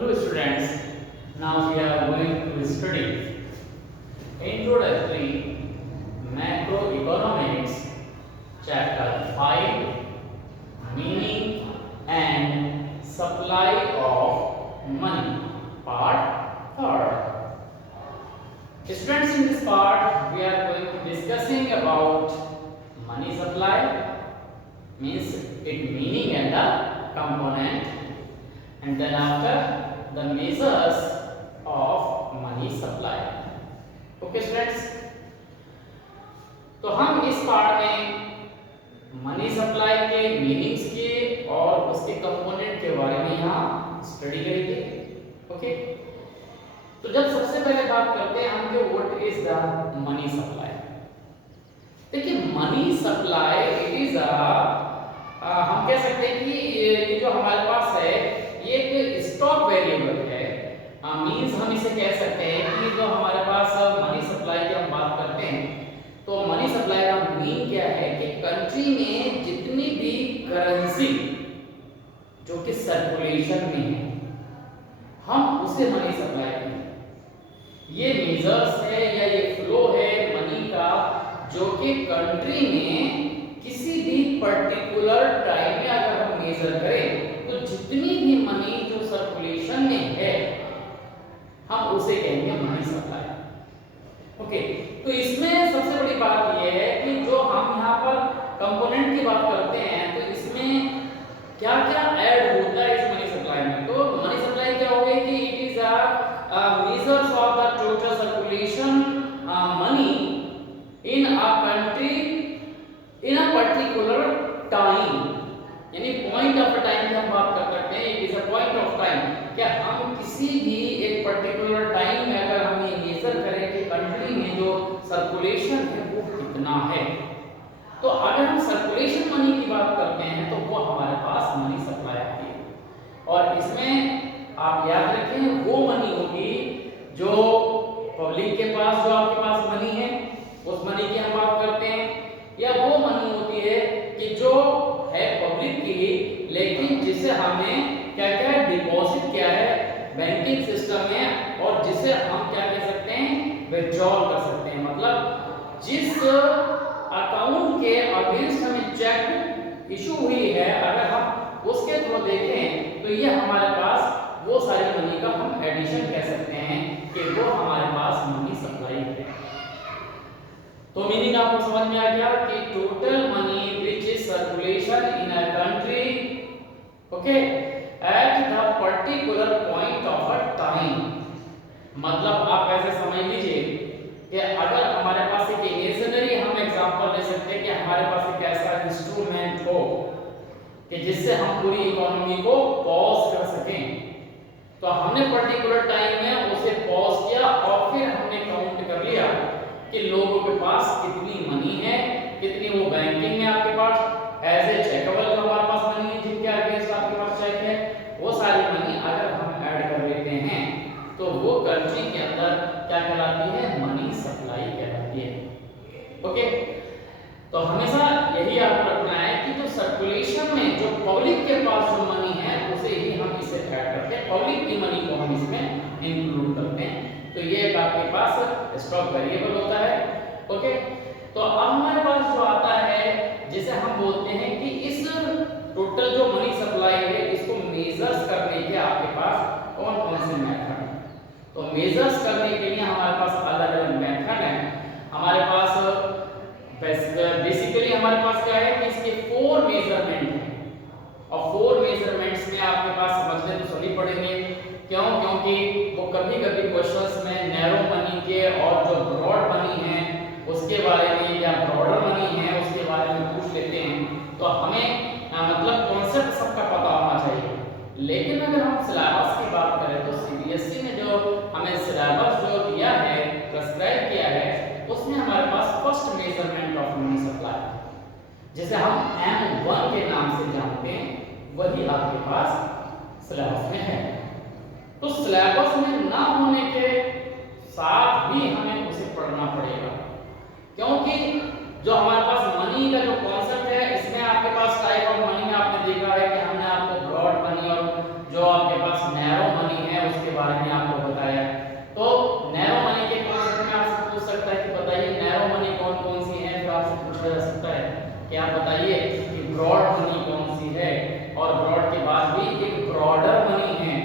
Hello students, now we are going to study Introductory Macroeconomics Chapter 5 Meaning and Supply of Money Part 3. Students, in this part we are going to discussing about money supply, means its meaning and the component, and then after the measures of money supply. Okay students, तो हम इस part में money supply के meanings के और उसके component के बारे में यहाँ स्टडी करेंगे. ओके, तो जब सबसे पहले बात करते हैं हम कि what is the money supply. देखिए, मनी सप्लाई इट इज हम कह सकते हैं कि ये जो हमारे पास है ये एक स्टॉक वेरिएबल है. मींस हम इसे कह सकते हैं कि जो हमारे पास मनी सप्लाई की हम बात करते हैं तो मनी सप्लाई का मीन क्या है कि कंट्री में जितनी भी करेंसी जो कि सर्कुलेशन में है हम उसे मनी सप्लाई कहते हैं. ये मेजर्स है या ये फ्लो है मनी का जो कि कंट्री में किसी भी पर्टिकुलर टाइम में अगर हम मेजर करें तो जितनी भी मनी जो सर्कुलेशन में है हम उसे कहेंगे मनी सप्लाई. ओके, तो इसमें सबसे बड़ी बात यह है कि जो हम यहाँ पर कंपोनेंट की बात करते हैं तो इसमें क्या क्या ऐड होता है इस मनी सप्लाई में. तो मनी सप्लाई क्या हो गई कि it is measures of the total circulation money in a country in a particular time, यानी पॉइंट ऑफ टाइम की हम बात कर सकते हैं. It is a point of time. क्या हम किसी भी एक पर्टिकुलर टाइम में अगर हम ये मेजर करें कि कंट्री में जो सर्कुलेशन है वो कितना है, तो अगर हम सर्कुलेशन मनी की बात करते हैं तो वो हमारे पास मनी सप्लाई आती है. और इसमें आप याद रखें वो मनी होगी जो पब्लिक के पास जो आपके पास मनी है उस मनी की हम बात करते हैं, या वो मनी होती है कि जो है पब्लिक की लेकिन जिसे हमने क्या क्या डिपॉजिट किया है बैंकिंग सिस्टम में और जिसे हम क्या कह सकते हैं विथड्रॉल कर सकते हैं. मतलब जिस अकाउंट के अगेंस्ट हमें चेक इशू हुई है अगर हम उसके थ्रू देखें तो ये हमारे पास वो सारी मनी का हम एडिशन कह सकते हैं कि वो हमारे पास मनी सप्लाई है. तो मीनिंग आपको समझ में आ गया कि total money which is circulation in a country, okay, at the particular point of a time. मतलब आप ऐसे समझ लीजिए कि अगर हमारे पास एक इमेजिनरी हम एग्जांपल ले सकते हैं कि हमारे पास एक ऐसा इंस्ट्रूमेंट हो कि जिससे हम पूरी इकोनॉमी को पॉज कर सकें, तो हमने पर्टिकुलर टाइम में उसे पॉज किया और फिर हमने काउंट कर लिया कि लोगों के पास कितनी मनी है, कितनी वो बैंकिंग में आपके पास एज ए चेकेबल जो हमारे पास मनी है जिनके अगेंस्ट आपके पास चेक है, वो सारी मनी अगर हम ऐड कर लेते हैं तो वो कंट्री के अंदर क्या कहलाती है मनी सप्लाई कहलाती है. ओके, तो हमेशा यही आपको रखना है कि जो सर्कुलेशन में जो पब्लिक के पास जो मनी है उसे ही हम इसे ऐड करते हैं, पब्लिक की मनी को हम इसमें इंक्लूड करते हैं. तो ये एक आपके पास स्टॉक वेरिएबल होता है. ओके, तो अब हमारे पास जो आता है जिसे हम बोलते हैं कि इस टोटल जो मनी सप्लाई है इसको मेजर्स करने के आपके पास कौन कौन से मेथड हैं. तो मेजर्स करने के लिए हमारे पास अलग अलग मेथड हैं. हमारे पास बेसिकली हमारे पास क्या है कि इसके 4 मेजरमेंट हैं और 4 मेजरमेंट्स में आपके पास समझने तो सभी पड़ेंगे. क्यों? क्योंकि वो कभी-कभी क्वेश्चंस में नैरो मनी के और जो ब्रॉड मनी है उसके बारे में या ब्रॉडर मनी है उसके बारे में पूछ लेते हैं. तो हमें मतलब कॉन्सेप्ट सबका पता होना चाहिए. लेकिन अगर हम सिलेबस की बात करें तो सीबीएसई ने जो हमें सिलेबस जो दिया है प्रिस्क्राइब किया है उसमें हमारे पास first measurement of money supply जिसे हम M1 के नाम से जानते हैं वही आपके पास सिलेबस में है. तो सिलेबस में ना होने के साथ भी हमें उसे पढ़ना पड़ेगा क्योंकि जो हमारे पास मनी का जो कॉन्सेप्ट है इसमें आपके पास टाइप ऑफ मनी में आपने देखा है कि हमने आपको ब्रॉड मनी और जो आपके पास नैरो मनी है कि आप बताइए कि ब्रॉड मनी कौन सी है, और ब्रॉड के बाद भी एक ब्रॉडर मनी है।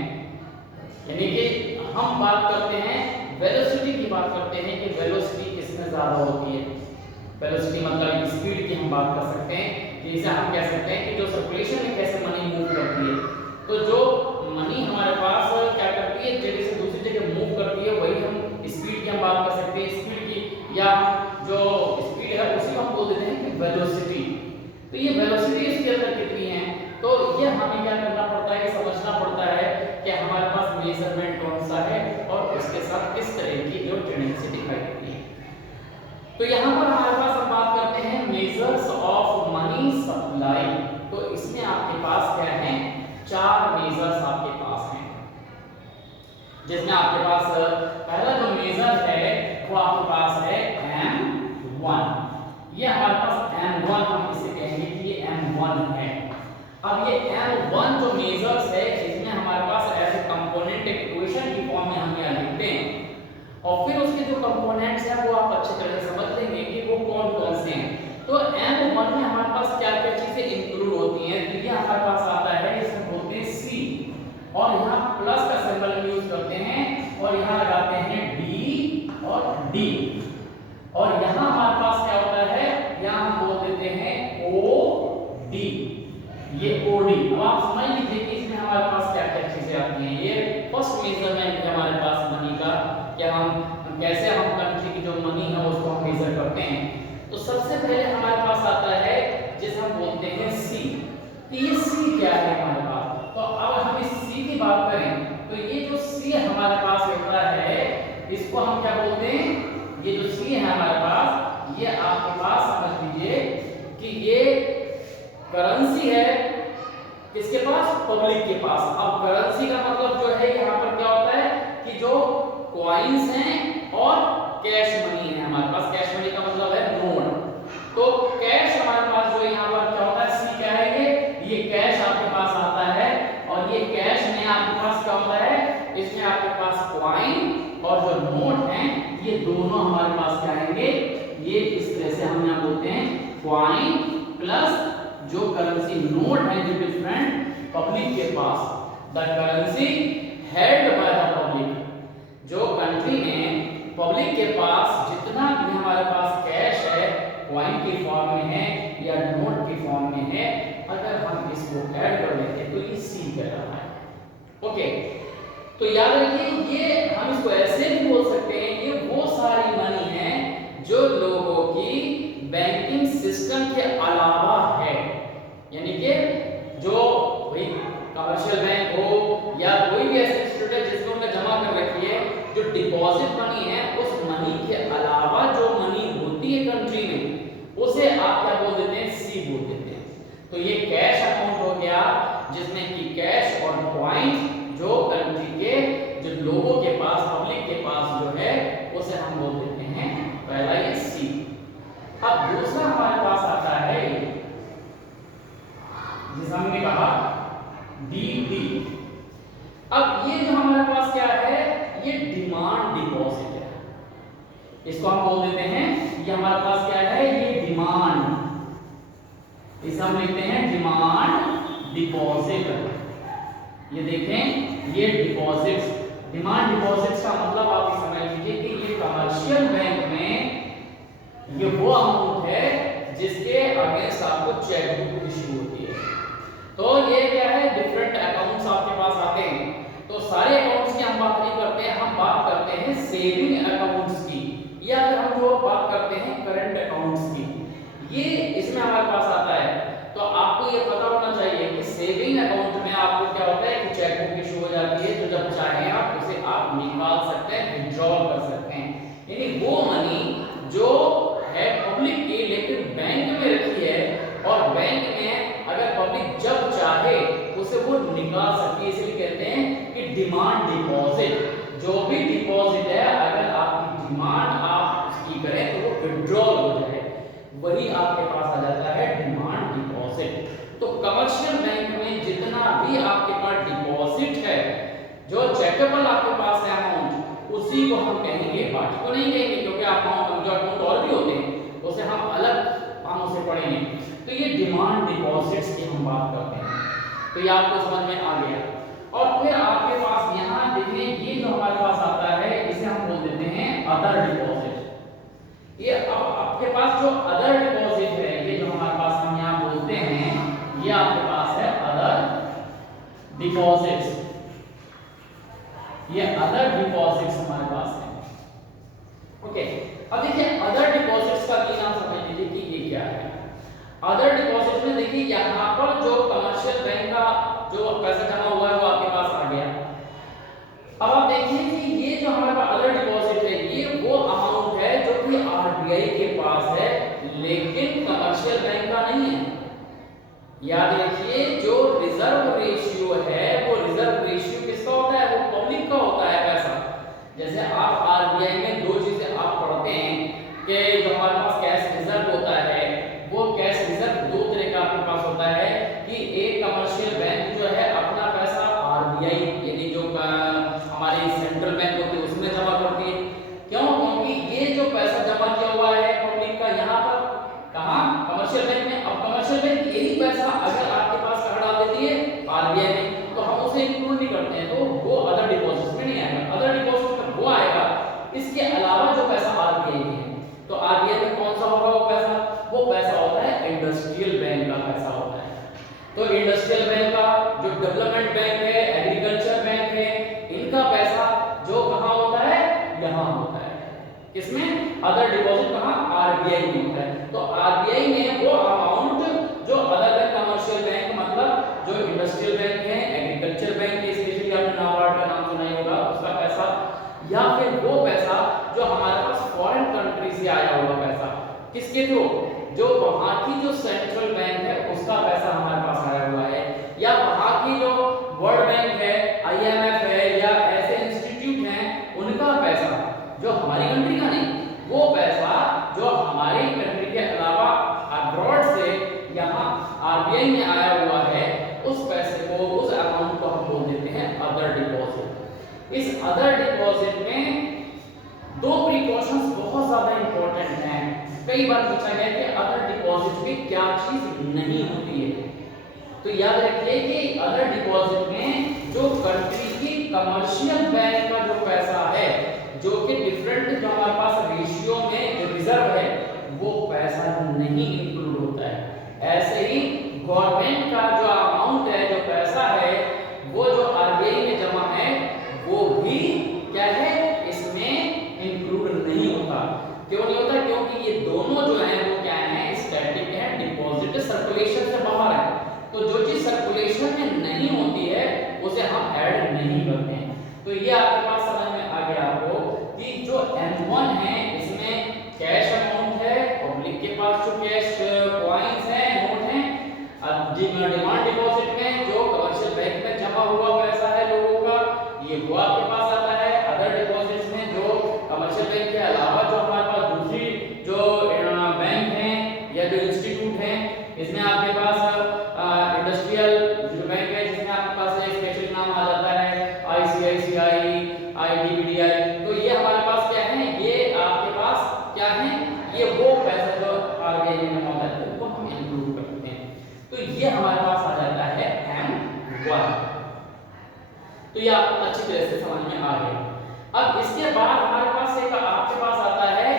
यानी कि हम बात करते हैं वेलोसिटी की, बात करते हैं कि वेलोसिटी किसमें ज्यादा होती है। वेलोसिटी मतलब स्पीड की हम बात कर सकते हैं। जैसे हम कह सकते हैं कि जो सर्कुलेशन में कैसे मनी मूव करती है, तो जो मनी हमारे पास क्या करती है, जगह से दूसरी जगह मूव करती है, वही हम स्पीड की हम बात कर सकते हैं। स्पीड की या जो स्पीड है उसी हम बोल देते हैं कि वेलोसिटी। तो ये वेलोसिटी इसके अंदर कितनी है, तो ये हमें क्या करना पड़ता है कि समझना पड़ता है कि हमारे पास मेजरमेंट कौन सा है और उसके साथ किस तरह की जो टेंडेंसी दिखाई देती है। तो यहाँ पर हमारे पास हम बात करते हैं मेजर्स ऑफ मनी सप्लाई। तो इसमें आपके पास क्या है, 4 मेजर्स आपके पास हैं, जिसमें आपके पास पहला जो मेजर है वो आपके पास है M1। ये हमारे पास M1, हम इसे कहेंगे कि ये M1 है। अब ये M1 जो मेजर्स है, इसमें हमारे पास ऐसे कंपोनेंट इक्वेशन की फॉर्म में हम यहाँ लिखते हैं, और फिर उसके जो कंपोनेंट्स हैं वो आप अच्छी तरह से समझ लेंगे कि वो कौन कौन से हैं। तो M1 में हमारे पास क्या क्या चीजें इंक्लूड होती हैं, तो ये हमारे पास आता है, इसमें बोलते हैं C, और यहाँ प्लस का सिंबल यूज करते हैं, और यहाँ लगाते हैं D और D, और यहाँ हमारे पास क्या होता है, यहाँ हम बोल देते हैं OD, ये OD। अब आप समझ लीजिए कि इसमें हमारे पास क्या क्या चीजें आती हैं। ये फर्स्ट मेजरमेंट है हमारे पास मनी का, क्या हम कैसे हम कंट्री की जो मनी है उसको हम मेजर करते हैं। तो सबसे पहले हमारे पास आता है जिसे हम बोलते हैं C। ये C क्या है हमारे पास, तो अब हम इस C की बात करें तो ये जो C हमारे पास होता है इसको हम क्या बोलते हैं, ये जो C है हमारे पास, ये आपके पास समझ लीजिए कि ये करेंसी है किसके पास, पब्लिक के पास। अब करेंसी का मतलब जो है यहाँ पर क्या होता है कि जो कॉइन्स हैं और कैश मनी है हमारे पास। कैश मनी का मतलब है नोट। तो कैश हमारे पास जो यहाँ पर क्या होता है, C क्या है, ये कैश आपके पास आता है, और ये कैश में आपके पास क्या होता है, इसमें आपके पास कॉइन और जो नोट हैं ये दोनों हमारे पास क्या आएंगे, ये इस तरह से हम यहाँ बोलते हैं कॉइन प्लस जो करेंसी नोट है जो डिफरेंट पब्लिक के पास, the currency held by the public. जो कंट्री में पब्लिक के पास जितना भी हमारे पास कैश है, कॉइन की फॉर्म में है या नोट की फॉर्म में है, अगर हम इसको ऐड कर लेते हैं तो ये C कह रहा है। ओके, तो याद रखिए ये हम इसको ऐसे भी बोल सकते हैं, ये वो सारी मनी है जो लोगों की बैंकिंग सिस्टम के अलावा है। यानी कि जो भाई कमर्शियल बैंक हो या कोई भी ऐसे इंस्टीट्यूट है जिसमें उन्होंने जमा कर रखी है, जो डिपॉजिट मनी है, उस मनी के अलावा जो मनी होती है कंट्री में, उसे आप क्या बोल देते हैं, C बोल देते हैं। तो ये कैश अकाउंट हो गया जिसमें कि कैश और कॉइन्स जो कंट्री के जो लोगों के पास, पब्लिक के पास जो है, उसे हम बोल देते हैं पहला ये C। अब दूसरा हमारे पास आता है जिसे हमने कहा DD। अब ये जो हमारे पास क्या है, ये डिमांड डिपॉजिट है, इसको हम बोल देते हैं, ये हमारे पास क्या है, ये डिमांड, इसे हम लिखते हैं डिमांड डिपॉजिट। ये देखें ये डिपॉजिट्स, डिमांड डिपॉजिट्स का मतलब आप समझ लीजिए कि ये कमर्शियल बैंक में ये वो अमाउंट है जिसके अगेंस्ट आपको चेकबुक इशू होती है। तो ये क्या है, डिफरेंट अकाउंट्स आपके पास आते हैं। तो सारे अकाउंट्स की हम बात नहीं करते हैं, हम बात करते हैं सेविंग अकाउंट्स की, या फिर हम जो बात करते हैं करंट अकाउंट्स की, ये इसमें हमारे पास आता है। तो आपको ये पता होना चाहिए कि सेविंग अकाउंट में आपको क्या होता है कि चेकबुक इशू हो जाती है, तो जब चाहे आप उसे आप निकाल सकते हैं, विथड्रॉल कर सकते हैं। यानी वो मनी जो है पब्लिक की लेकिन बैंक में रखी है, और बैंक में अगर पब्लिक जब चाहे उसे वो निकाल सकती है, इसलिए कहते हैं कि डिमांड डिपॉजिट। जो भी डिपॉजिट है अगर आपकी डिमांड आप उसकी करें तो वो विथड्रॉल हो जाए, वही आपके पास आ जाता है डिमांड डिपॉजिट। तो कमर्शियल बैंक में जितना भी आपके पास डिपॉजिट है, जो चेकेबल आपके पास है अमाउंट, उसी को हम कहेंगे, बाकी को नहीं कहेंगे, क्योंकि अमाउंट जो अकाउंट और भी होते हैं उसे हम अलग हम उसे पढ़ेंगे। तो ये डिमांड डिपॉजिट्स की हम बात करते हैं। तो ये आपको समझ में आ गया। और फिर आपके पास यहाँ देखिए ये जो हमारे पास आता है इसे हम बोल देते हैं अदर डिपॉजिट। ये अब आपके पास जो अदर डिपॉजिट है, ये जो हमारे पास हम यहाँ बोलते हैं, ये आपके पास है अदर डिपॉजिट्स। ये अदर डिपॉजिट्स हमारे पास है। ओके, अब देखिए अदर डिपॉजिट्स का मीन आप समझ लीजिए कि ये क्या है। अदर डिपॉजिट में देखिए यहाँ पर जो कमर्शियल बैंक का जो पैसा जमा हुआ है वो आपके पास आ गया। अब आप देखिए कि ये जो हमारे पास अदर डिपॉजिट है, ये वो अमाउंट है जो कि आरबीआई के पास है, लेकिन कमर्शियल बैंक का नहीं है। याद रखिए जो रिजर्व रेशियो है, वो रिजर्व रेशियो किसका होता है? वो पब्लिक का होता है पैसा। जैसे आप आरबीआई में दो चीजें आप पढ़ते हैं कि जो हमारे पास कैश रिजर्व होता है, वो कैश रिजर्व दो तरह का आपके पास होता है कि एक कमर्शियल बैंक जो है अपना पैसा आरबीआई यानी जो हमारी सेंट्रल बैंक होती है उसमें जमा करती है। क्यों? क्योंकि ये जो पैसा जमा किया हुआ है पब्लिक का यहाँ पर कहाँ? कमर्शियल बैंक में। अब कमर्शियल बैंक यही पैसा अगर आपके पास कहाँ डाल देती है? आरबीआई में, तो हम उसे इंक्लूड नहीं करते हैं, तो वो अदर डिपॉजिट में नहीं आएगा। अदर डिपॉजिट में वो आएगा इसके अलावा जो पैसा आरबीआई में है। तो आरबीआई में कौन सा होगा वो पैसा? वो पैसा होता है इंडस्ट्रियल बैंक का पैसा होता है। तो इंडस्ट्रियल बैंक का, जो डेवलपमेंट बैंक है, एग्रीकल्चर बैंक है, इनका पैसा जो कहाँ होता है? यहाँ होता है। किसमें? अदर डिपॉजिट कहाँ? आरबीआई में होता है। तो आरबीआई में वो अमाउंट जो अदर देन कमर्शियल बैंक, मतलब जो इंडस्ट्रियल बैंक है, एग्रीकल्चर बैंक है, स्पेशली आपने नाबार्ड का नाम सुना ही होगा, उसका पैसा, या फिर वो पैसा जो हमारे पास फॉरेन कंट्री से आया हुआ पैसा, किसके थ्रू? जो वहां की जो सेंट्रल बैंक है उसका पैसा हमारे पास आया हुआ है, या वहां की जो वर्ल्ड बैंक है, आईएमएफ है, या ऐसे इंस्टीट्यूट हैं, उनका पैसा जो हमारी कंट्री का नहीं, वो पैसा जो हमारी कंट्री के अलावा अब्रॉड से यहाँ आरबीआई में आया हुआ है, उस पैसे को, उस अमाउंट को हम बोल देते हैं अदर डिपॉजिट। इस अदर डिपॉजिट में दो प्रिकॉशंस बहुत ज्यादा इंपॉर्टेंट हैं। कई बार पूछा गया कि अदर डिपॉजिट में क्या चीज नहीं होती है, तो याद रखिए कि अदर डिपॉजिट में जो कंट्री की कमर्शियल बैंक का जो पैसा है, जो कि डिफरेंट जो हमारे पास रेशियो में जो रिजर्व है, वो पैसा नहीं इंक्लूड होता है। ऐसे ही गवर्नमेंट का जो अमाउंट है, जो पैसा है, वो जो आरबीआई में जमा है, वो भी क्या है? इसमें इंक्लूड नहीं होता। क्यों नहीं होता? क्योंकि ये दोनों जो हैं वो क्या हैं? स्टैटिक हैं, डिपॉजिट सर्कुलेशन से बाहर है। तो जो चीज सर्कुलेशन में नहीं होती है उसे हम ऐड नहीं करते हैं। तो ये आपके पास समझ में आ गया आपको कि जो M1 है इसमें कैश अमाउंट है, पब्लिक के पास जो कैश कॉइंस हैं, नोट हैं। डिमांड डिपॉजिट में जो कमर्शियल बैंक में जमा हुआ पैसा है लोगों का, ये वो आपके पास आता है। अदर डिपॉजिट्स में जो कमर्शियल बैंक के अलावा जो हमारे पास दूसरी जो बैंक हैं या जो इंस्टीट्यूट हैं, इसमें आपके पास इंडस्ट्रियल जो बैंक है जिसमें आपके पास स्पेशल नाम आ जाता है आईसीआईसीआई, आईडीबीआई, तो ये हमारे पास क्या है? ये आपके पास क्या है? ये वो पैसा जो आरबीआई में जमा होता है उसको हम इंक्लूड करते हैं। तो ये हमारे पास आ जाता है M1। तो ये आपको अच्छी तरह से समझ में आ गया। अब इसके बाद हमारे पास एक आपके पास आता है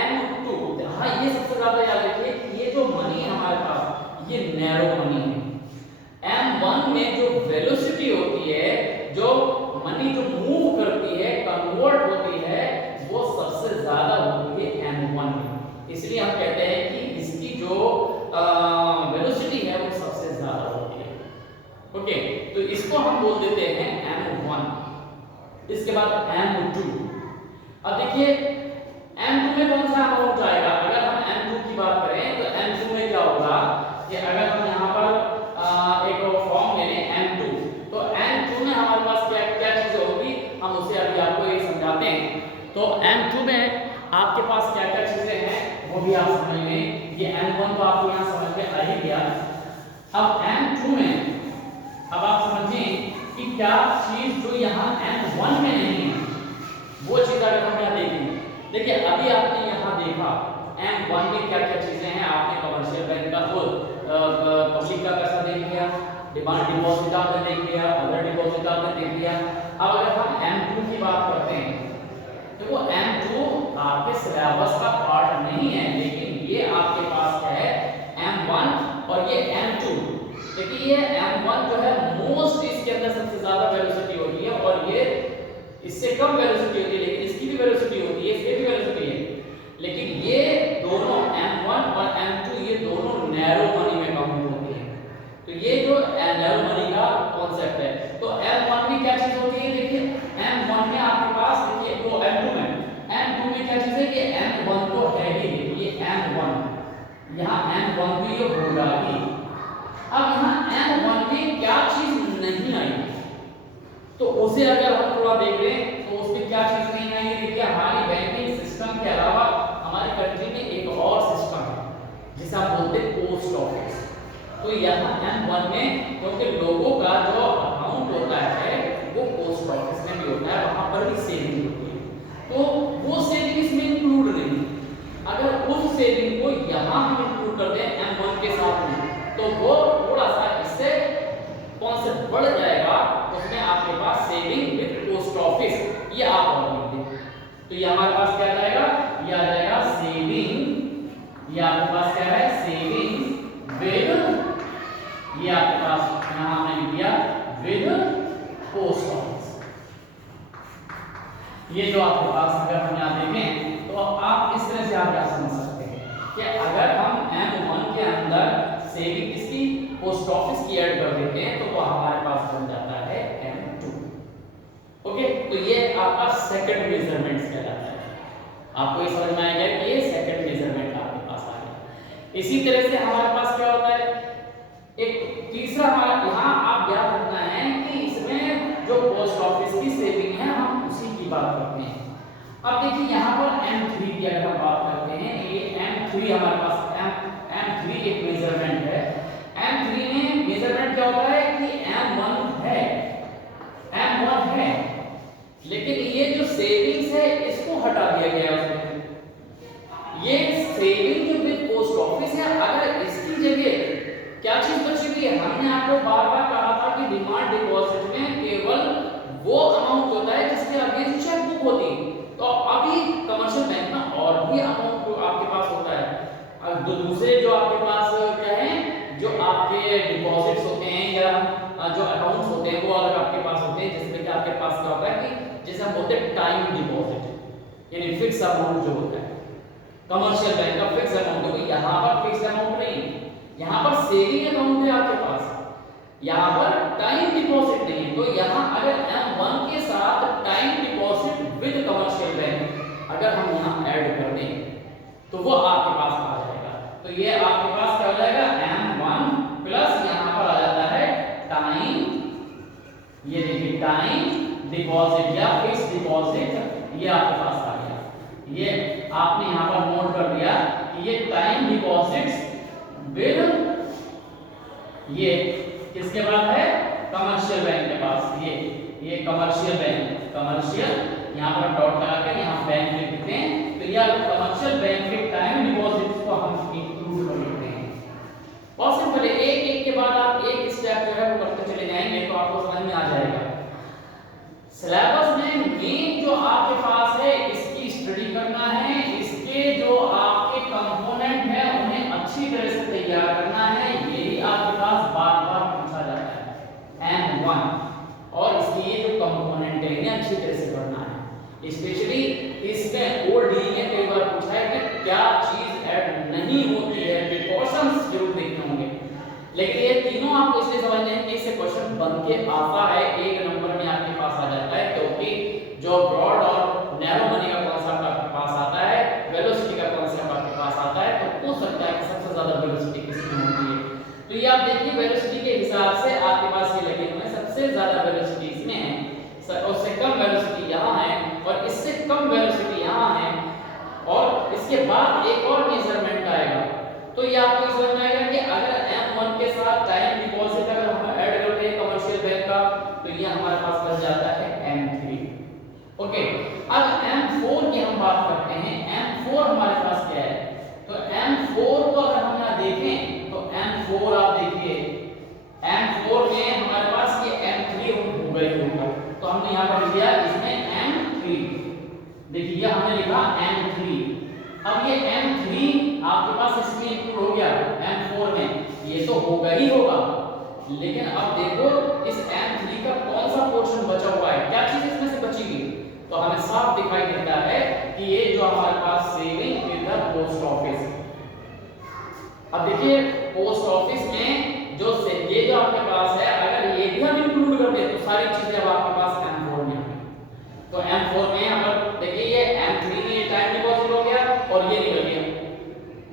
M2। हाँ, ये सबसे ज्यादा याद रखिए कि ये जो मनी है हमारे पास, ये नैरो मनी है। M1 में जो वेलोसिटी होती है, जो मनी जो मूव करती है, कन्वर्ट होती है, वो सबसे ज्यादा होती है M1 में। इसलिए हम कहते हैं कि इसकी जो वेलोसिटी है वो सबसे ज्यादा होती है। ओके, तो इसको हम बोल देते हैं M1। इसके बाद M2। अब देखिए M2 में कौन सा अमाउंट आएगा? अगर हम M2 की बात करें तो M2 में क्या होगा कि अगर हम यहाँ पर एक फॉर्म ले लें M2, तो M2 में हमारे पास क्या क्या चीजें होगी, हम उसे अभी आपको ये समझाते हैं। तो M2 में आपके पास क्या क्या चीजें हैं वो भी आप समझ लें। ये M1 तो आपको यहाँ समझ में आ ही गया। अब M2 में अब आप समझें कि क्या चीज जो यहाँ M1 में नहीं है वो चीज अगर हम यहाँ देखें, देखिए अभी आपने यहाँ देखा M1 में क्या क्या चीजें हैं आपने कमर्शियल बैंक का पब्लिक का पैसा देख लिया, डिमांड डिपॉजिट आपने देख लिया, अदर डिपॉजिट आपने देख लिया। अब अगर हम M2 की बात करते हैं तो वो M2 आपके सिलेबस का पार्ट नहीं है, लेकिन ये आपके पास क्या है M1 और ये M2। देखिए ये M1 जो है मोस्ट इसके अंदर सबसे ज्यादा वेलोसिटी होती है और ये इससे कम वेलोसिटी होती है, लेकिन इसकी भी वेलोसिटी होती है, इसकी भी वेलोसिटी है। लेकिन ये दोनों M1 और M2 ये दोनों नैरो मनी में काउंट होती है। तो ये जो नैरो मनी का कॉन्सेप्ट है, तो M1 में क्या चीज होती है, देखिए M1 में आपके पास देखिए वो M2 में क्या चीज है कि M1 तो है ही, ये M1 यहाँ M1 भी ये होगा ही। अब यहाँ M1 में क्या चीज नहीं आई तो उसे अगर हम थोड़ा देख लें तो उसमें क्या चीज नहीं आई। देखिए हमारी बैंकिंग सिस्टम के अलावा हमारी कंट्री में एक और सिस्टम है जिसे आप बोलते हैं पोस्ट ऑफिस। तो यहाँ M1 में क्योंकि लोगों का जो अकाउंट होता है वो पोस्ट ऑफिस में भी होता है, वहां पर भी सेविंग होती है, तो वो सेविंग इसमें इंक्लूड नहीं। अगर उस सेविंग को यहाँ हम इंक्लूड कर दें M1 के साथ में तो वो थोड़ा सा इससे कॉन्सेप्ट बढ़ जाएगा, उसमें आपके पास सेविंग विद पोस्ट ऑफिस ये आप और लिख दें। तो ये हमारे पास क्या आ जाएगा, ये आ जाएगा सेविंग, ये आपके पास क्या है सेविंग विद, ये आपके पास यहाँ हमने लिख दिया विद पोस्ट ऑफिस। ये जो आपके पास अगर हम यहाँ देखें तो आप इस तरह से आप क्या समझ सकते हैं कि अगर हम M1 के अंदर सेविंग इसकी पोस्ट ऑफिस की ऐड कर देते हैं तो वो हमारे पास बन जाता है M2। ओके, तो ये आपका सेकंड मेजरमेंट कहलाता है। आपको ये समझ में आएगा कि ये सेकंड मेजरमेंट आपके पास आ गया। इसी तरह से हमारे पास क्या होता है, एक तीसरा हमारा यहाँ आप याद रखना है कि इसमें जो पोस्ट ऑफिस की सेविंग है हम उसी की बात करते हैं। अब देखिए यहाँ पर M3 की अगर हम बात करते हैं, ये M3 हमारे पास M3 एक मेजरमेंट है। M3 में मेजरमेंट क्या होता है कि M1 है लेकिन ये जो सेविंग्स है इसको हटा दिया गया है उसमें। ये सेविंग जो विद पोस्ट ऑफिस है, अगर इसकी जगह क्या चीज बची हुई है, हमने आपको बार बार कहा था कि डिमांड डिपॉजिट में केवल वो अमाउंट होता है जिसके अगेंस्ट चेक बुक होती है। तो अभी कमर्शियल बैंक में और भी अमाउंट आपके पास होता है। अब दूसरे जो आपके पास क्या है, जो आपके डिपॉजिट्स होते हैं या जो अकाउंट्स होते हैं वो अगर आपके पास होते हैं, जिसमें कि आपके पास क्या होता है कि जैसे हम बोलते हैं टाइम डिपॉजिट यानी फिक्स अमाउंट जो होता है, कमर्शियल बैंक का फिक्स अमाउंट है। यहाँ पर फिक्स अमाउंट नहीं, यहाँ पर सेविंग अकाउंट है आपके पास, यहाँ पर टाइम डिपॉजिट नहीं है। तो यहाँ अगर M1 के साथ time deposit with commercial bank अगर हम यहाँ ऐड कर दें तो वो आपके पास आ जाएगा। तो ये आपके पास क्या हो जाएगा M1 प्लस यहाँ पर आ जाता है टाइम, ये देखिए टाइम डिपॉजिट या फिक्स डिपॉजिट, ये आपके पास आ गया। ये आपने यहाँ पर नोट कर दिया कि ये टाइम डिपॉजिट्स विद ये किसके पास है, कमर्शियल बैंक के पास। ये कमर्शियल बैंक, कमर्शियल यहाँ पर डॉट लगाकर यहाँ बैंक लिख देते हैं। तो ये कमर्शियल बैंक के टाइम डिपॉजिट्स को हम इंक्लूड कर लेते हैं। बहुत सिंपल है, एक के बाद आप एक स्टेप जो है वो करते चले जाएंगे तो आपको समझ में आ जाएगा। सिलेबस में मेन जो आपके पास है इसकी स्टडी करना है, इसके जो आपके कंपोनेंट है उन्हें अच्छी तरह से तैयार करना है। यही आपके पास बार-बार पूछा जाता है M1, और इसकी ये जो कंपोनेंट है इन्हें अच्छी तरह से पढ़ना है। स्पेशली इसमें OD में कई बार पूछा है कि क्या चीज ऐड नहीं होती है, प्रिकॉशंस जरूर देखने होंगे। लेकिन ये तीनों आपको इसलिए समझने हैं कि इससे क्वेश्चन बन के आता है, एक नंबर में आपके पास आ जाता है, क्योंकि जो ब्रॉड और नैरो मनी का कॉन्सेप्ट आपके पास आता है, वेलोसिटी का कॉन्सेप्ट आपके पास आता है, तो हो सकता है कि सबसे ज्यादा वेलोसिटी किसमें होती है। तो ये आप देखिए वेलोसिटी के हिसाब से आपके पास ये लगे हुए हैं, सबसे ज्यादा वेलोसिटी इसमें है, उससे कम वेलोसिटी यहाँ है और इससे कम वेलोसिटी यहाँ है, और इसके बाद एक और मेजरमेंट आएगा। तो ये आपको समझ में आएगा कि अगर M1 के साथ टाइम डिपॉजिट अगर हम ऐड करते हैं कमर्शियल बैंक का तो ये हमारे पास बन जाता है M3। ओके, अब M4 की हम बात करते हैं। M4 हमारे पास क्या है, अब ये M3 आपके पास इसमें इंक्लूड हो गया M4 में, ये तो होगा ही होगा, लेकिन अब देखो इस M3 का कौन सा पोर्शन बचा हुआ है, क्या चीज इसमें से बची हुई, तो हमें साफ दिखाई देता है कि ये जो हमारे पास saving with the post office. अब देखिए पोस्ट ऑफिस में जो ये जो आपके पास है, अगर ये भी हम इंक्लूड कर दे तो सारी चीजें अब आपके पास M4 में है। तो M4 में अगर देखिए ये M3 में टाइम डिपॉजिट हो गया और ये निकल गया,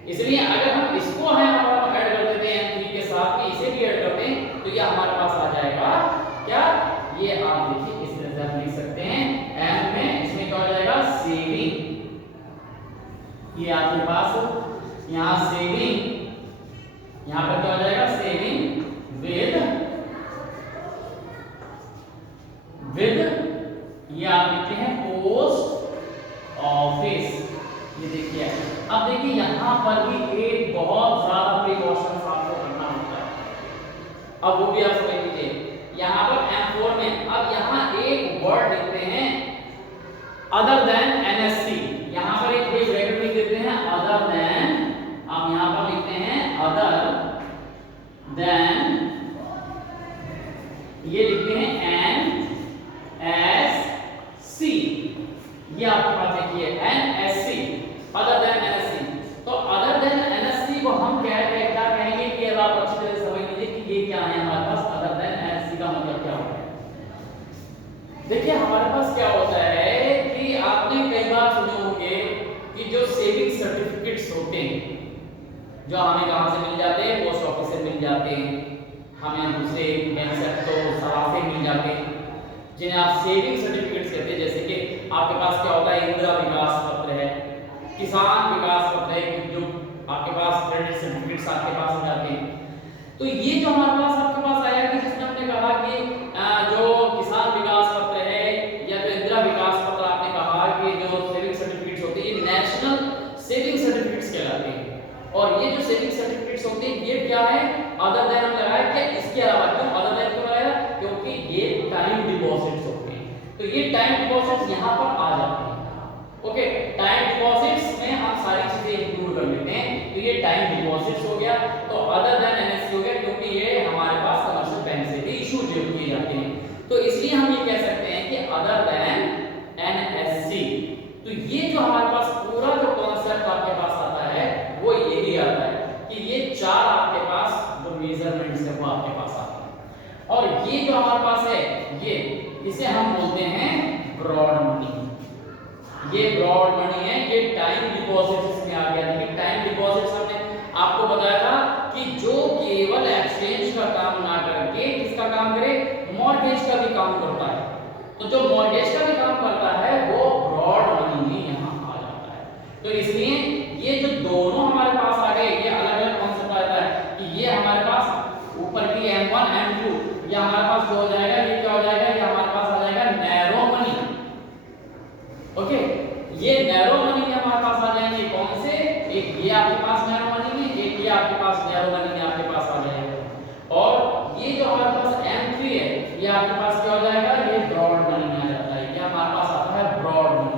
इसलिए अगर हम इसको है हम ऐड कर देते हैं M3 के साथ में, इसे भी ऐड कर दें तो ये हमारे पास आ जाएगा क्या, ये आप देखिए इस तरह से आप लिख सकते हैं M में, इसमें क्या हो जाएगा सेविंग, ये आपके पास यहाँ सेविंग, यहाँ पर क्या हो जाएगा सेविंग विद ये आप लिखते हैं पोस्ट ऑफिस। ये देखिए अब देखिए यहाँ पर भी एक बहुत ज्यादा प्रिकॉशंस आपको करना होता है, अब वो भी आप समझ लीजिए। यहाँ पर M4 में अब यहाँ एक वर्ड लिखते हैं अदर देन NSC, यहाँ पर एक ब्रैकेट लिख देते हैं अदर देन, अब यहाँ पर लिखते हैं अदर देन, ये लिखते हैं NSC, ये आपके पास देखिए NSC अदर देन NSC। तो अदर देन NSC को हम क्या कहेंगे कि अब आप अच्छी तरह से समझ लीजिए कि ये क्या है हमारे पास, अदर देन NSC का मतलब क्या होता है। देखिए हमारे पास क्या होता है कि आपने कई बार सुने होंगे कि जो सेविंग सर्टिफिकेट्स होते हैं जो हमें कहां से मिल जाते हैं, पोस्ट ऑफिस से मिल जाते हैं, हमें दूसरे बैंक से तो सराफे मिल जाते हैं, जिन्हें आप सेविंग सर्टिफिकेट्स कहते हैं। जैसे कि आपके पास क्या होता है इंदिरा विकास पत्र है, किसान विकास पत्र है, जो आपके पास क्रेडिट सर्टिफिकेट्स आपके पास हो जाते हैं। तो ये जो हमारे पास आपके पास आया कि जिसमें हमने कहा कि जो किसान विकास पत्र है या जो इंदिरा विकास पत्र आपने कहा कि जो सेविंग सर्टिफिकेट्स होते हैं ये नेशनल सेविंग सर्टिफिकेट्स कहलाते हैं। और ये जो सेविंग सर्टिफिकेट्स होते हैं ये क्या है, अदर देन हम लगाया क्या, इसके अलावा क्यों अदर देन क्यों लगाया, क्योंकि ये टाइम डिपॉजिट्स होते हैं। तो ये टाइम डिपॉजिट्स यहाँ पर आ जाते हैं। ओके, टाइम डिपॉजिट्स में हम सारी चीजें इंक्लूड कर लेते हैं। तो ये टाइम डिपॉजिट्स हो गया, तो अदर देन NSC हो गया, क्योंकि ये हमारे पास कमर्शियल बैंक से भी इशू किए जाते हैं। तो इसलिए हम ये कह सकते हैं कि अदर देन NSC। तो ये जो हमारे पास पूरा जो कॉन्सेप्ट आपके पास आता है वो यही आता है कि ये चार आपके पास जो मेजरमेंट्स है वो आपके पास आते हैं। और ये जो हमारे पास है ये इसे हम बोलते हैं ब्रॉड मनी। ये ब्रॉड मनी है, ये टाइम डिपॉजिट्स इसमें आ गया। देखिए टाइम डिपॉजिट्स हमने आपको बताया था कि जो केवल एक्सचेंज का काम ना करके किसका काम करे, मॉर्गेज का भी काम करता है। तो जो मॉर्गेज का भी काम करता है वो ब्रॉड मनी में यहाँ आ जाता है। तो इसलिए ये जो दोनों हमारे पास आ गए ये अलग अलग कॉन्सेप्ट आता है कि ये हमारे पास ऊपर की M1 M2 ये हमारे पास जो हो जाएगा, ये क्या हो जाएगा, ये हमारे पास आ जाएगा नैरो मनी। ओके, ये नैरो मनी में हमारे पास आ जाएंगे कौन से, एक ये आपके पास नैरो मनी में, एक ये आपके पास नैरो मनी में आपके पास आ जाएगा। और ये जो हमारे पास M3 है ये आपके पास क्या हो जाएगा, ये ब्रॉड मनी में आ जाता है। ये हमारे पास आता है ब्रॉड मनी,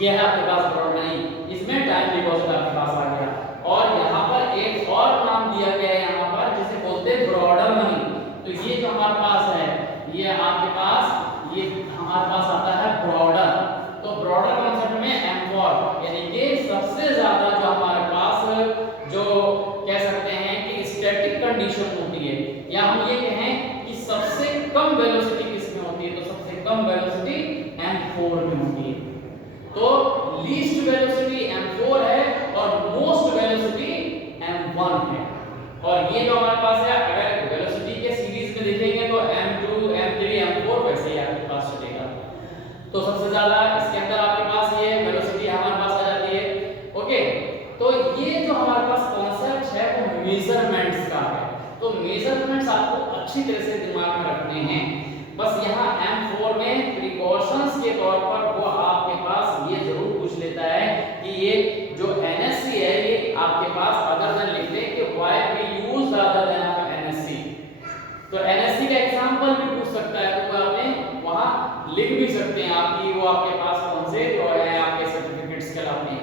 ये है आपके पास ब्रॉड मनी, इसमें टाइम डिपॉजिट आपके पास आ गया। और यहाँ पर एक और नाम दिया गया है यहाँ पर जिसे बोलते हैं ब्रॉडर मनी। तो ये जो हमारे पास है ये आपके पास ये हमारे पास आता है ब्रॉडर। तो ब्रॉडर कॉन्सेप्ट में M4 यानी कि सबसे ज्यादा जो हमारे पास जो कह सकते हैं कि स्टैटिक कंडीशन होती है, या हम ये कहें कि सबसे कम वेलोसिटी किसमें होती है, तो सबसे कम वेलोसिटी M4 में होती है। तो लीस्ट वेलोसिटी M4 है और मोस्ट वेलोसिटी M1 है। और ये जो हमारे पास है अगर वेलोसिटी के सीरीज में देखेंगे तो M2 M3 M4 वैसे ही आपके पास चलेगा। तो सबसे ज्यादा इसके अंदर आपके पास ये वेलोसिटी हमारे पास आ जाती है। ओके, तो ये जो हमारे पास कॉन्सेप्ट है वो मेजरमेंट्स का है। तो मेजरमेंट्स आपको अच्छी तरह से दिमाग में रखने हैं। बस यहाँ M4 में प्रिकॉशंस के तौर पर वो आपके पास ये जरूर पूछ लेता है कि ये जो NSC है ये आपके पास अदर देन लिखते हैं कि why we use other than NSC। तो NSC का एग्जांपल भी पूछ सकता है, तो आपने वहां लिख भी सकते हैं आपकी वो आपके पास कौन से जो है आपके सर्टिफिकेट्स कहलाते हैं।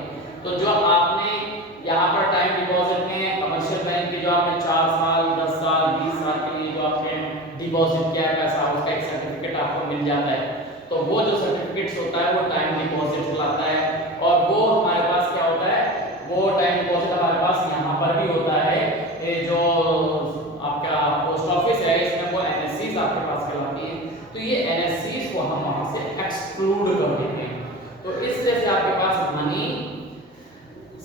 आपने 4 साल 10 साल 20 साल के लिए जो आपने डिपॉजिट किया है पैसा, उसका एक सर्टिफिकेट आपको मिल जाता है। तो वो जो सर्टिफिकेट्स होता है वो टाइम डिपॉजिट कहलाता है, और वो हमारे पास क्या होता है, वो टाइम डिपॉजिट हमारे पास यहाँ पर भी होता है। ये जो आपका पोस्ट ऑफिस है इसमें वो एनएससीज आपके पास कहलाती है। तो ये एनएससीज को हम वहां से एक्सक्लूड कर देते हैं। तो इस तरह से आपके पास मनी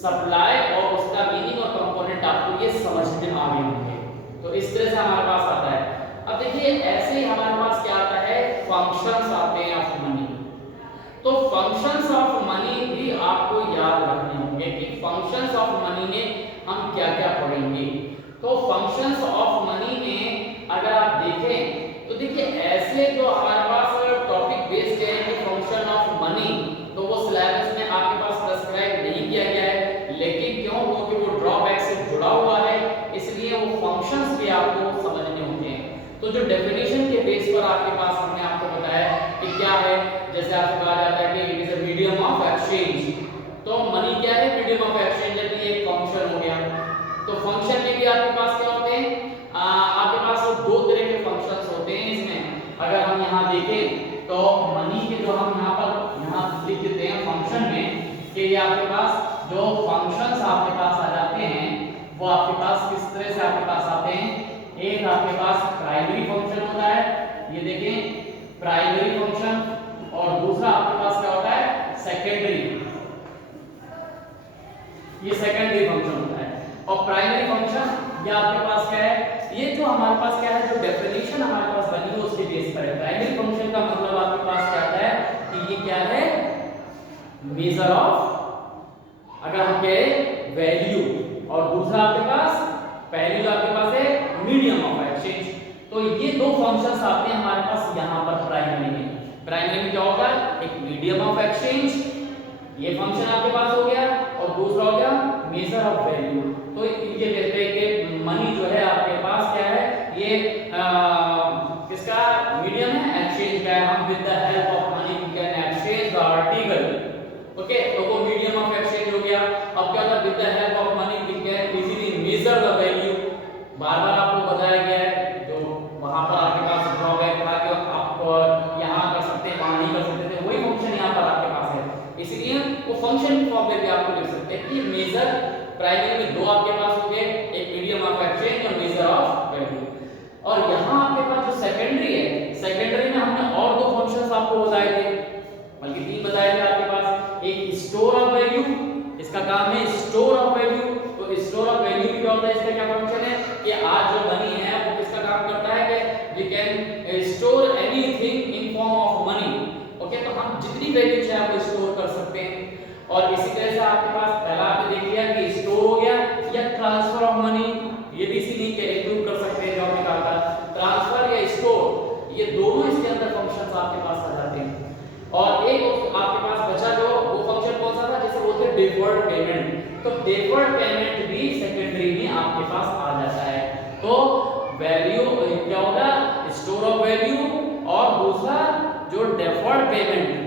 सप्लाई और उसका मीनिंग और कंपोनेंट आपको ये समझ में आ गए होंगे। तो इस तरह से हमारे पास आता है। अब देखिए ऐसे ही हमारे पास क्या आता है, फंक्शंस आते हैं ऑफ मनी। तो फंक्शंस ऑफ मनी भी आपको याद रखने होंगे कि फंक्शंस ऑफ मनी में हम क्या क्या पढ़ेंगे। तो फंक्शंस ऑफ मनी में अगर आप देखें तो देखिए ऐसे जो हमारे पास टॉपिक बेस्ड है कि फंक्शन ऑफ मनी, तो वो सिलेबस में आपके पास प्रिस्क्राइब नहीं किया गया है, लेकिन क्यों, क्योंकि वो ड्रॉबैक से जुड़ा हुआ है, इसलिए वो फंक्शंस भी आपको समझने होते हैं। तो जो डेफिनेशन के बेस पर आपके पास हमने आपको बताया कि क्या है, जैसे आपसे कहा जाता है कि it is a medium of exchange. तो मनी क्या है, मीडियम ऑफ एक्सचेंज, यानी एक फंक्शन हो गया। तो फंक्शन में भी आपके पास क्या होते हैं, आपके पास दो तरह के फंक्शंस होते हैं इसमें। अगर हम यहाँ देखें तो मनी के जो हम यहाँ लिख देते हैं फंक्शन में कि ये आपके पास जो फंक्शंस आपके पास आ जाते हैं वो आपके पास किस तरह से आपके पास आते हैं। एक आपके पास प्राइमरी फंक्शन होता है, ये देखें प्राइमरी फंक्शन, और दूसरा आपके पास क्या होता है, सेकेंडरी, ये सेकेंडरी फंक्शन होता है। और प्राइमरी फंक्शन ये आपके पास क्या है, ये जो हमारे पास क्या है, जो डेफिनेशन हमारे पास बनी है उसके बेस पर है। प्राइमरी फंक्शन का मतलब आपके पास क्या आता है कि ये क्या है, मेजर ऑफ, अगर हम कहें वैल्यू, और दूसरा आपके पास पहली जो आपके पास है मीडियम ऑफ एक्सचेंज। तो ये दो फंक्शंस आते हैं हमारे पास यहाँ पर प्राइमरी में। प्राइमरी में क्या होगा, एक मीडियम ऑफ एक्सचेंज, ये फंक्शन आपके पास हो गया, और दूसरा हो गया मेजर ऑफ वैल्यू। तो ये कहते हैं कि मनी जो है आपके पास क्या है, ये किसका मीडियम है, एक्सचेंज का है। हम with the help of money we can exchange the article. Okay, तो वो मीडियम ऑफ एक्सचेंज हो गया। अब क्या होता है, with the help of money we can easily measure the value. बार-बार आपको बताया गया है, जो वहां पर आपके पास ड्रॉबैक था कि आप यहां कर सकते हैं, वहां नहीं कर सकते थे, वही फंक्शन यहां पर आपके पास है। इसलिए वो फंक्शन फॉर्म में भी आपको लिख सकते हैं कि मेजर, प्राइमरी में दो आपके पास हो गए, एक मीडियम ऑफ एक्सचेंज और मेजर ऑफ वैल्यू। और यहां आपके पास जो सेकेंडरी है, सेकेंडरी में हमने और दो फंक्शंस आपको बताए थे, बल्कि तीन बताए थे आपके पास। एक स्टोर ऑफ वैल्यू, इसका काम है स्टोर ऑफ वैल्यू। तो स्टोर ऑफ वैल्यू क्या होता है, इसका क्या फंक्शन है कि आज जो मनी है वो किसका काम करता है कि we can store anything in form of money. Okay, तो हम जितनी वैल्यू चाहे वो स्टोर कर सकते हैं। और इसी तरह से आपके पास पहला आपने देख लिया कि स्टोर हो गया, या ट्रांसफर ऑफ मनी, ये भी इसी लिंक के इंक्लूड कर सकते हैं जो हमने कहा था। ट्रांसफर या स्टोर, ये दोनों इसके अंदर फंक्शंस आपके पास आ जाते हैं। और एक आपके पास बचा जो, वो फंक्शन कौन सा था, जैसे बोलते हैं डिफर्ड पेमेंट। तो डिफर्ड पेमेंट भी सेकेंडरी में आपके पास आ जाता है। तो वैल्यू क्या होगा, स्टोर ऑफ वैल्यू, और दूसरा जो डिफर्ड पेमेंट,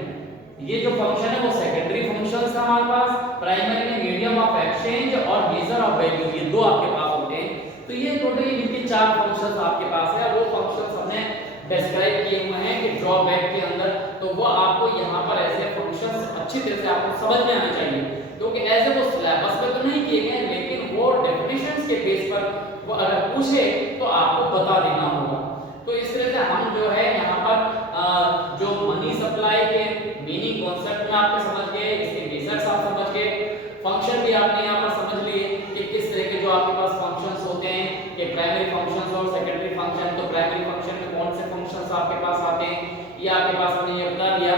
ये जो फंक्शन है वो सेकेंडरी फंक्शंस था हमारे पास। प्राइमरी में मीडियम ऑफ एक्सचेंज और मेजर ऑफ वैल्यू, ये दो आपके पास होते हैं। तो ये टोटली इनके चार फंक्शंस आपके पास है। वो फंक्शंस हमने डिस्क्राइब किए हुए हैं कि ड्रॉबैक के अंदर, तो वो आपको यहाँ पर ऐसे फंक्शंस अच्छी तरह से आपको समझ में आने चाहिए, क्योंकि ऐसे वो सिलेबस में तो नहीं किए गए, लेकिन वो डेफिनेशंस के बेस पर वो अगर पूछे तो आपको बता देना होगा। तो इस तरह से हम जो है यहाँ पर जो मनी सप्लाई के मीनिंग कॉन्सेप्ट में आपने समझ गए, इसके बेसिक्स आप समझ गए, फंक्शन भी आपने यहाँ पर समझ लिए कि किस तरह के जो आपके पास फंक्शंस होते हैं, कि प्राइमरी फंक्शंस और सेकेंडरी फंक्शन। तो प्राइमरी फंक्शन में कौन से फंक्शंस आपके पास आते हैं, ये आपके पास हमने ये बता दिया।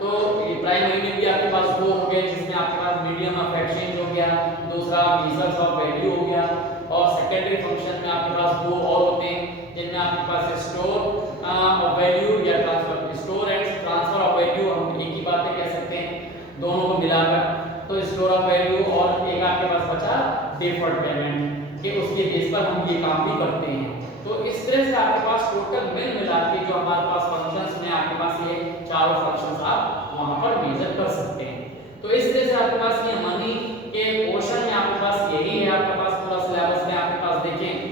तो ये प्राइमरी में भी आपके पास दो हो गए, जिसमें आपके पास मीडियम ऑफ एक्सचेंज हो गया, दूसरा मेजर्स ऑफ वैल्यू हो गया। और सेकेंडरी फंक्शन में आपके पास दो और होते हैं, जिनमें आपके पास स्टोर ऑफ वैल्यू या transfer, store and transfer of value, हम एक ही बात कह सकते हैं दोनों को मिलाकर। तो स्टोर ऑफ वैल्यू, और एक आपके पास बचा डिफर्ड पेमेंट, कि उसके बेस पर हम ये काम भी करते हैं। तो इस तरह से आपके पास टोटल मिल मिला के जो हमारे पास फंक्शंस में आपके पास ये चारों फंक्शंस आप वहां पर मेजर कर सकते हैं। तो इस तरह से आपके पास ये मनी के पोर्शन में आपके पास यही है, आपके पास पूरा सिलेबस में आपके पास देखें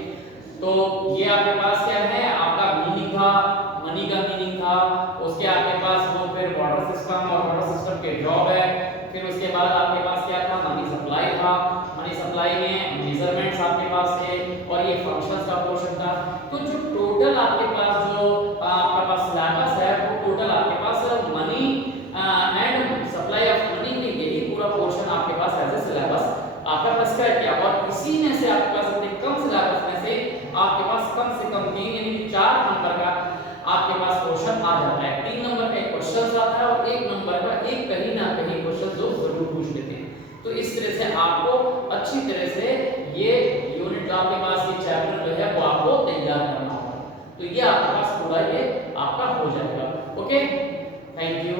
इमोशंस का पोर्शन था। तो जो टोटल आपके पास जो आपका पास सिलेबस है वो टोटल आपके पास money and supply of money में यही पूरा पोर्शन आपके पास एज ए सिलेबस आपका प्रिस्क्राइब किया, और इसी में से आपके पास इतने कम सिलेबस में से आपके पास कम से कम 3 यानी 4 नंबर का आपके पास क्वेश्चन आ जाता है। 3 नंबर का एक क्वेश्चन आता है और 1 नंबर का एक कहीं ना कहीं क्वेश्चन जो जरूर पूछ लेते हैं। तो इस तरह से आपको अच्छी तरह से ये यूनिट आपके पास ये चैप्टर जो है वो आपको तैयार करना होगा। तो ये आपके पास पूरा ये आपका हो जाएगा। Okay, thank you.